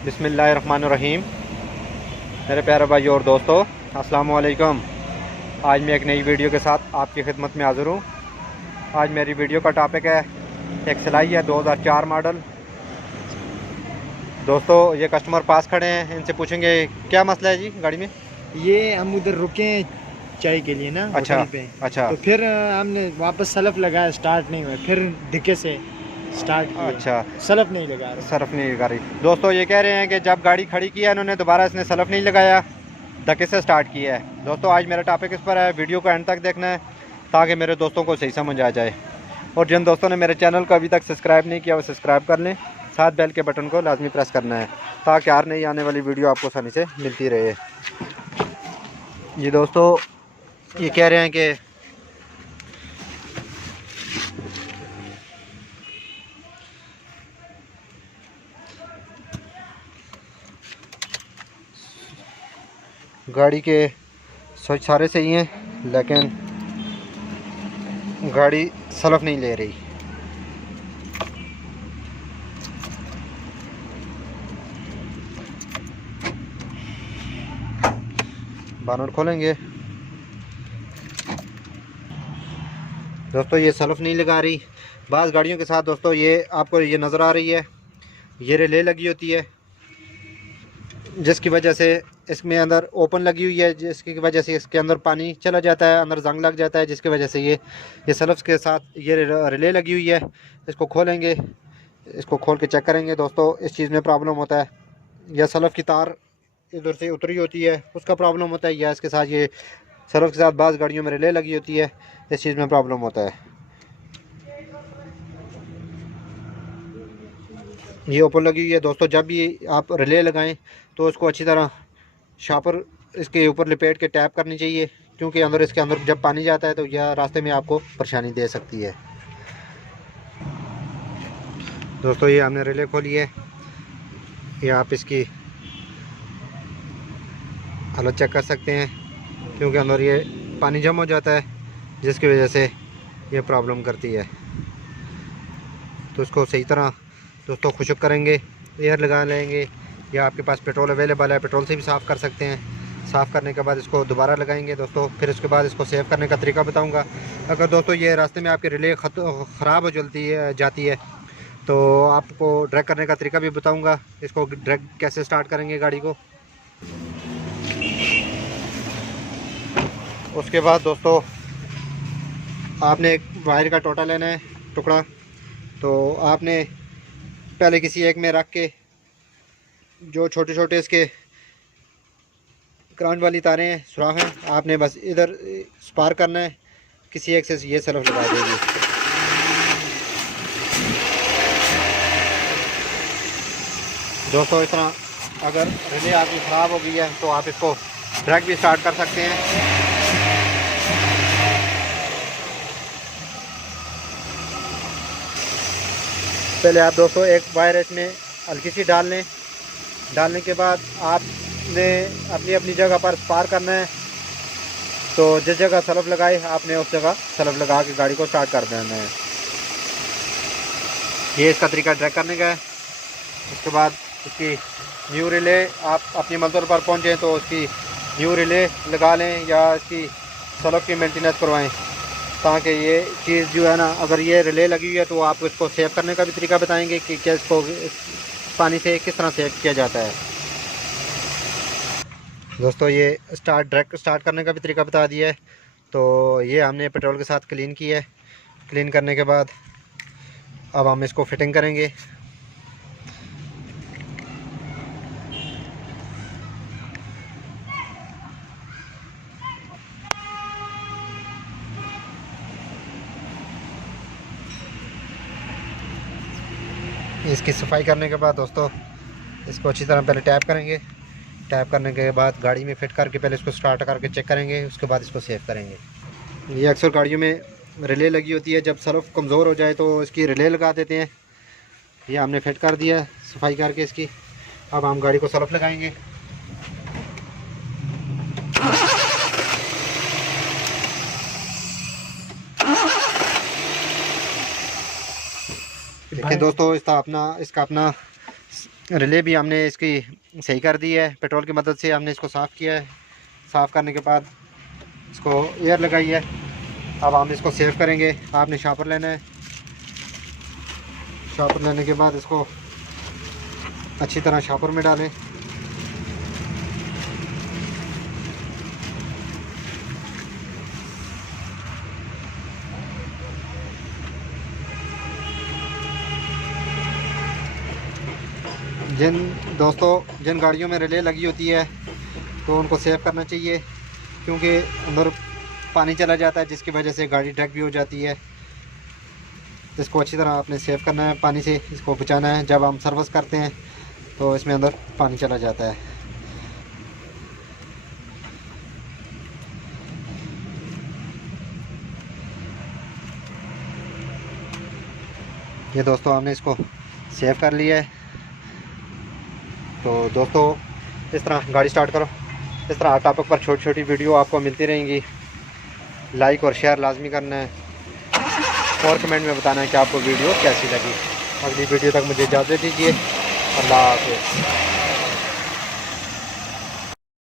बिस्मिल्लाहिर्रहमानिर्रहीम। मेरे प्यारे भाई और दोस्तों, अस्सलाम वालेकुम। आज मैं एक नई वीडियो के साथ आपकी खिदमत में हाज़िर हूँ। आज मेरी वीडियो का टॉपिक है एक सिलाई है 2004 मॉडल। दोस्तों, ये कस्टमर पास खड़े हैं, इनसे पूछेंगे क्या मसला है जी गाड़ी में। ये हम उधर रुके हैं चाय के लिए ना, अच्छा होटल पे। अच्छा तो फिर हमने वापस सलफ लगाया, स्टार्ट नहीं हुआ। फिर ढिक्के से स्टार्ट किए, अच्छा। सलफ नहीं लगा रहे। सरफ नहीं लगा रही। दोस्तों, ये कह रहे हैं कि जब गाड़ी खड़ी की है इन्होंने दोबारा इसने सलफ नहीं लगाया, धक्के से स्टार्ट किया है। दोस्तों, आज मेरा टॉपिक इस पर है, वीडियो को एंड तक देखना है ताकि मेरे दोस्तों को सही समझ आ जाए। और जिन दोस्तों ने मेरे चैनल को अभी तक सब्सक्राइब नहीं किया वो सब्सक्राइब कर लें, साथ बेल के बटन को लाजमी प्रेस करना है ताकि हर नई आने वाली वीडियो आपको आसानी से मिलती रहे। जी दोस्तों, ये कह रहे हैं कि गाड़ी के स्विच सारे सही हैं लेकिन गाड़ी सलफ नहीं ले रही। बानर खोलेंगे। दोस्तों, ये सलफ नहीं लगा रही। बाज़ गाड़ियों के साथ दोस्तों ये आपको ये नज़र आ रही है, ये रिले लगी होती है जिसकी वजह से इसमें अंदर ओपन लगी हुई है, जिसकी वजह से इसके अंदर पानी चला जाता है, अंदर जंग लग जाता है, जिसकी वजह से ये सलफ के साथ ये रिले लगी हुई है। इसको खोलेंगे, इसको खोल के चेक करेंगे। दोस्तों, इस चीज़ में प्रॉब्लम होता है, या सलफ की तार इधर से उतरी होती है उसका प्रॉब्लम होता है, या इसके साथ ये सलफ के साथ बाज़ गाड़ियों में रिले लगी होती है, इस चीज़ में प्रॉब्लम होता है। ये ओपन लगी हुई है। दोस्तों, जब भी आप रिले लगाएं तो उसको अच्छी तरह शापर इसके ऊपर लपेट के टैप करनी चाहिए, क्योंकि इसके अंदर जब पानी जाता है तो यह रास्ते में आपको परेशानी दे सकती है। दोस्तों, ये हमने रिले खोली है, ये आप इसकी हालत चेक कर सकते हैं, क्योंकि अंदर ये पानी जम हो जाता है जिसकी वजह से ये प्रॉब्लम करती है। तो इसको सही तरह दोस्तों खुशक करेंगे, एयर लगा लेंगे, या आपके पास पेट्रोल अवेलेबल है पेट्रोल से भी साफ़ कर सकते हैं। साफ़ करने के बाद इसको दोबारा लगाएंगे दोस्तों। फिर उसके बाद इसको सेव करने का तरीका बताऊंगा। अगर दोस्तों ये रास्ते में आपके रिले ख़राब हो जाती है तो आपको ड्रैग करने का तरीका भी बताऊंगा। इसको ड्रैग कैसे स्टार्ट करेंगे गाड़ी को। उसके बाद दोस्तों आपने एक वायर का टोटा लेना है, टुकड़ा। तो आपने पहले किसी एक में रख के जो छोटे छोटे इसके करंट वाली तारें हैं, सुराख हैं, आपने बस इधर स्पार करना है, किसी एक से ये सलफ लगा देगी। दोस्तों, इस तरह अगर रिले आपकी ख़राब हो गई है तो आप इसको ड्रैग भी स्टार्ट कर सकते हैं। पहले आप दोस्तों एक वायर इसमें हल्की सी डाल लें। डालने के बाद आपने अपनी अपनी जगह पर स्पार करना है। तो जिस जगह सलफ लगाए आपने उस जगह सलफ लगा के गाड़ी को स्टार्ट कर देना है। ये इसका तरीका ट्रैक करने का है। उसके बाद इसकी न्यू रिले आप अपनी मंजिल पर पहुँचें तो उसकी न्यू रिले लगा लें, या इसकी सलफ की मेंटेनेंस करवाएं, ताकि ये चीज़ जो है ना, अगर ये रिले लगी हुई है तो आप इसको सेव करने का भी तरीका बताएंगे कि क्या इसको पानी से किस तरह सेव किया जाता है। दोस्तों, ये ड्रैग स्टार्ट करने का भी तरीका बता दिया है। तो ये हमने पेट्रोल के साथ क्लीन किया है। क्लीन करने के बाद अब हम इसको फिटिंग करेंगे। इसकी सफाई करने के बाद दोस्तों इसको अच्छी तरह पहले टैप करेंगे। टैप करने के बाद गाड़ी में फिट करके पहले इसको स्टार्ट करके चेक करेंगे, उसके बाद इसको सेव करेंगे। ये अक्सर गाड़ियों में रिले लगी होती है, जब सलफ कमज़ोर हो जाए तो इसकी रिले लगा देते हैं। ये हमने फिट कर दिया सफाई करके इसकी। अब हम गाड़ी को सलफ लगाएंगे। देखिए दोस्तों, इसका अपना रिले भी हमने इसकी सही कर दी है, पेट्रोल की मदद से हमने इसको साफ़ किया है। साफ़ करने के बाद इसको एयर लगाई है। अब हम इसको सेव करेंगे। आपने शापर लेना है, शापर लेने के बाद इसको अच्छी तरह शापर में डालें। जिन गाड़ियों में रिले लगी होती है तो उनको सेव करना चाहिए, क्योंकि अंदर पानी चला जाता है जिसकी वजह से गाड़ी ढक भी हो जाती है। इसको अच्छी तरह आपने सेव करना है, पानी से इसको बचाना है। जब हम सर्विस करते हैं तो इसमें अंदर पानी चला जाता है। ये दोस्तों हमने इसको सेव कर लिया है। तो दोस्तों इस तरह गाड़ी स्टार्ट करो। इस तरह हर टॉपिक पर छोटी छोटी वीडियो आपको मिलती रहेंगी। लाइक और शेयर लाजमी करना है और कमेंट में बताना है कि आपको वीडियो कैसी लगी। अगली वीडियो तक मुझे इजाज़त दीजिए। अल्लाह हाफ़िज़।